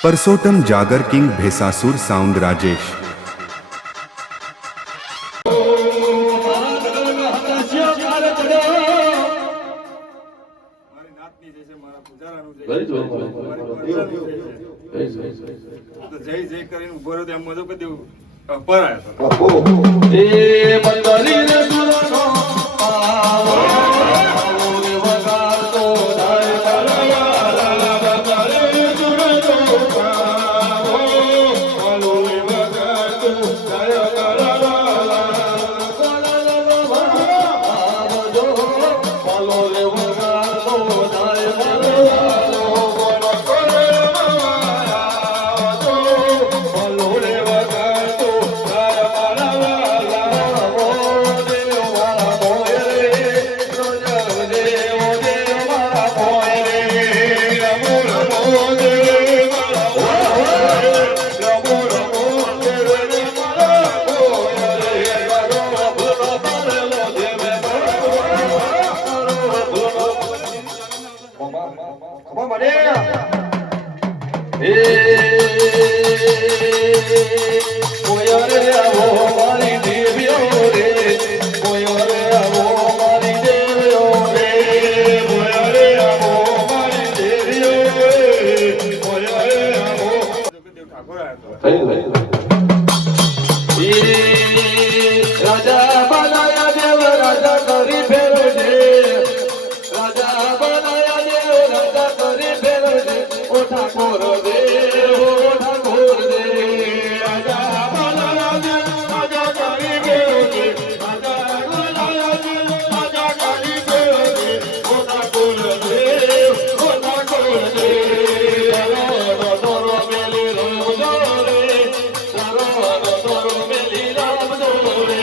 પરસોટમ Jagr king ભેસાસુર સાઉન્ડ રાજેશ જય જય કરીને ઉભો રહ્યો એમ મજો કરી દેવું પર રાજા બનાયા દેવ રાજા કરી ફેરવજે રાજા બનાયા દેવ રાજા કરી ફેરવજે ઓ ઠાકોર દેવ ઓ ઠાકોર દેવ રાજા બનાયા દેવ રાજા કરી ફેરવજે રાજા બનાયા દેવ રાજા કરી ફેરવજે ઓ ઠાકોર દેવ ઓ ઠાકોર દેવ રો મેલી રો દોરે રો મેલી રામ દોરે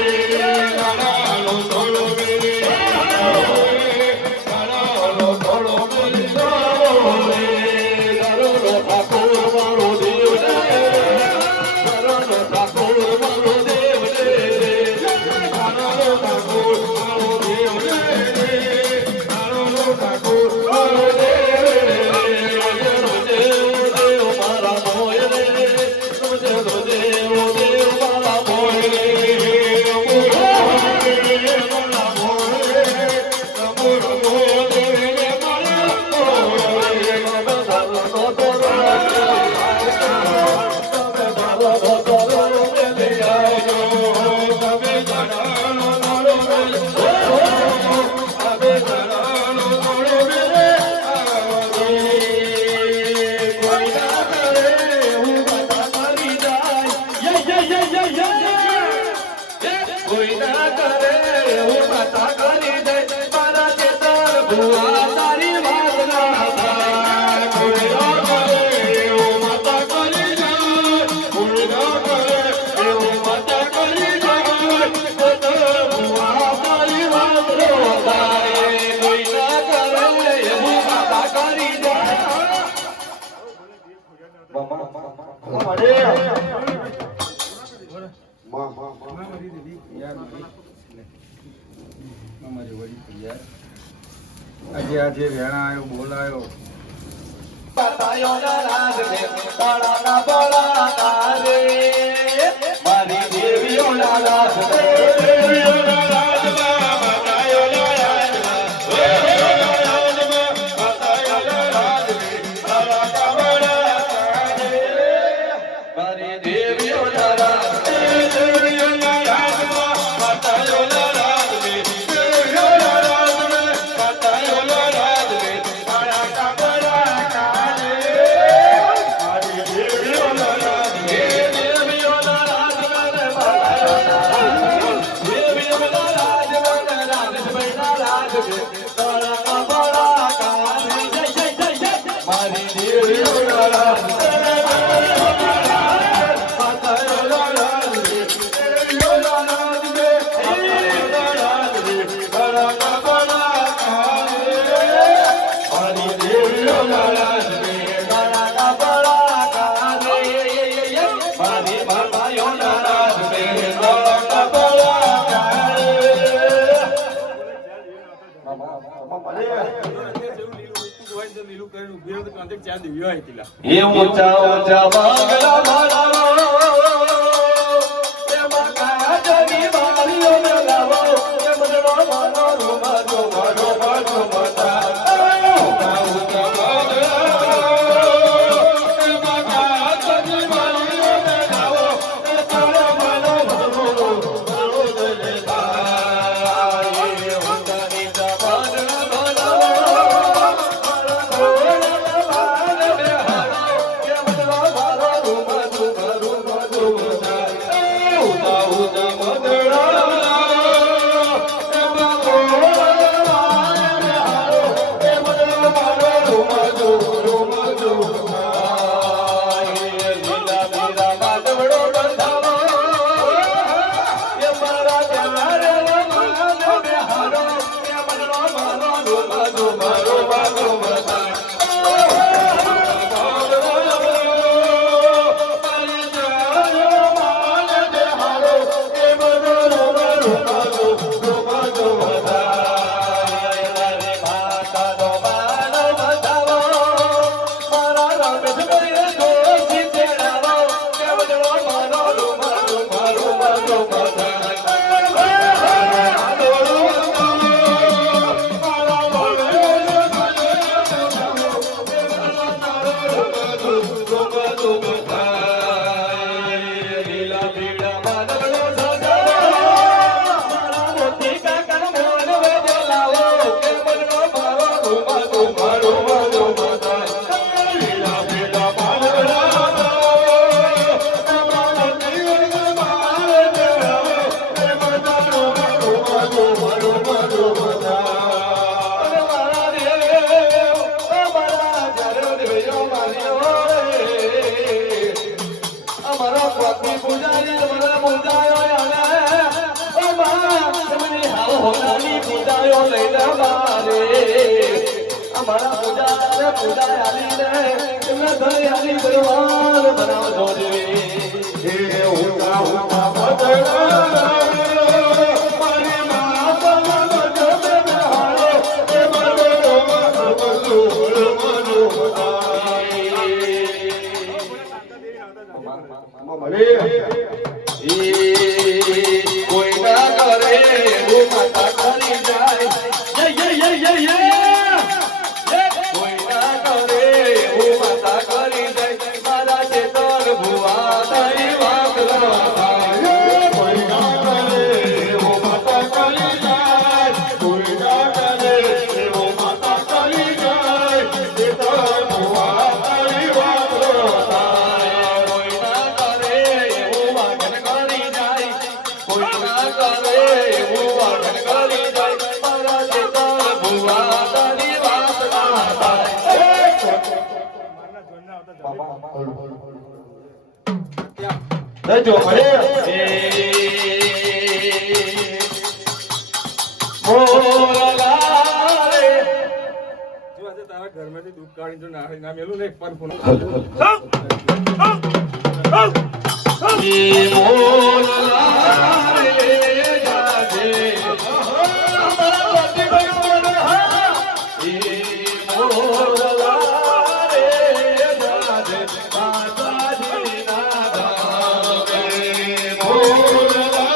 આજે વેણા આવ્યો બોલાયો મારી દેવીઓ લીલું કરીને ઉભી રહ્યો તો કાંતે ચાર દિવ્યો આવી હતી લા. એ ઊંચા ઊંચા બંગલા બનાવો એમાં કાચની બારીઓ લગાવો એ મનનો માનો રૂમાલો મારો મારો મતા ઊંચા ઊંચા બંગલા એમાં કાચની બારીઓ લગાવો એ તારો માનો મારો મારો દલે થાય એ ઊંચા નીચા બંગલા બનાવો કોઈ ના કરે એવું માતા કરી જાય કોઈ ના કરે એવું માતા કરી જાય મારા ચેતન ભુવા તારી વાત કોઈ ના કરે એવું માતા કરી જાય કોઈ ના કરે એવું માતા કરી જાય ચેતન ભુવા તારી વાત કોઈ ના કરે એવું વાગન કરી જાય કોઈ ના કરે એવું વાગન કરી જાય મારા ચેતન ભુવા તારી વાત જો મળે મોરલારે જો આજે તારા ઘરમાંથી દૂધ કાઢીને જો ના મેલું ને એક પર ફોન મોરલારે જાજે મોરલારે જાજે માતાજી ના ધામે મોરલારે જાજે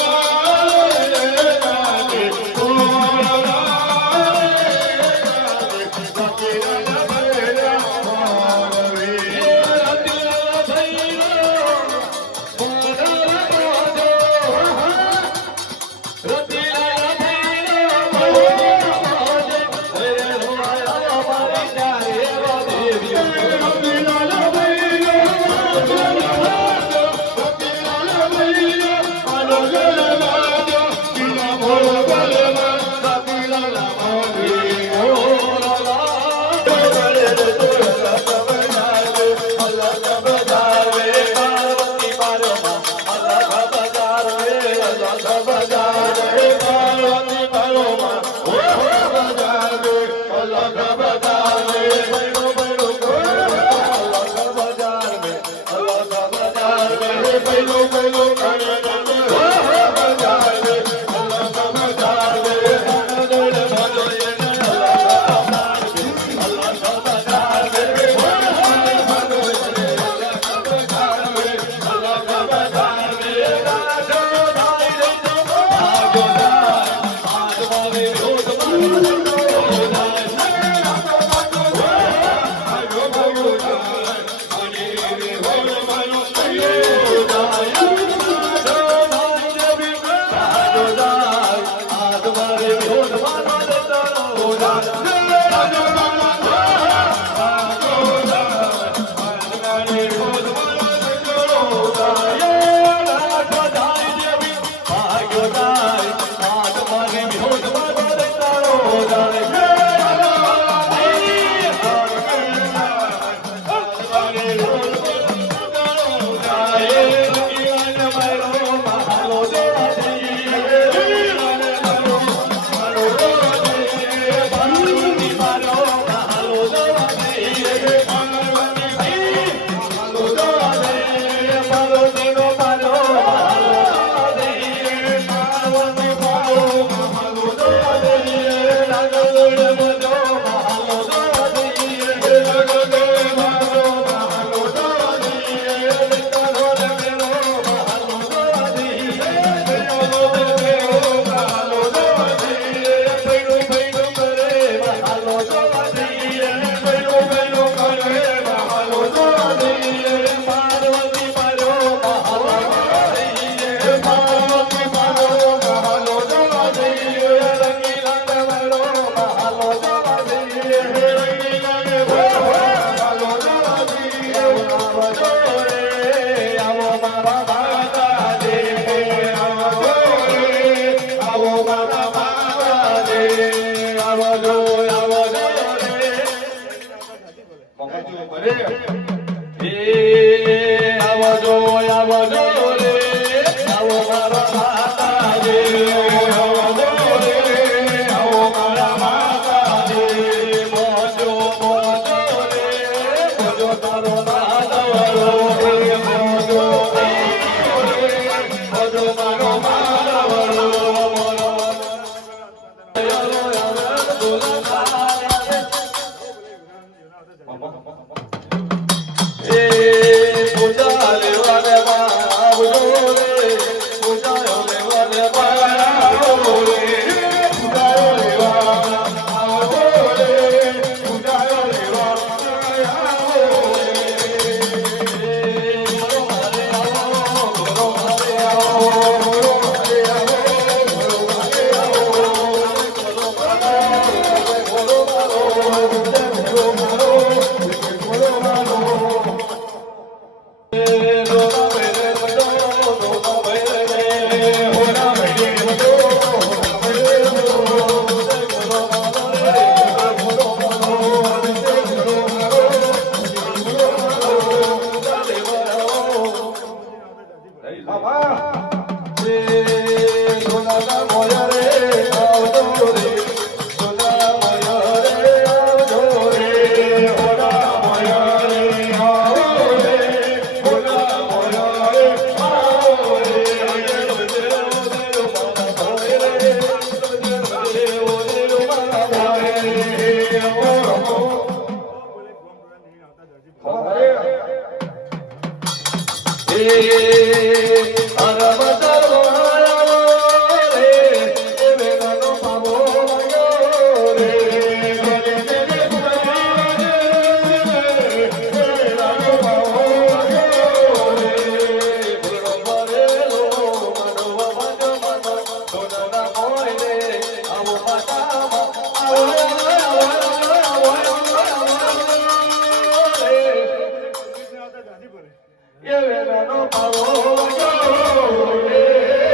એ વેલાનો પાવો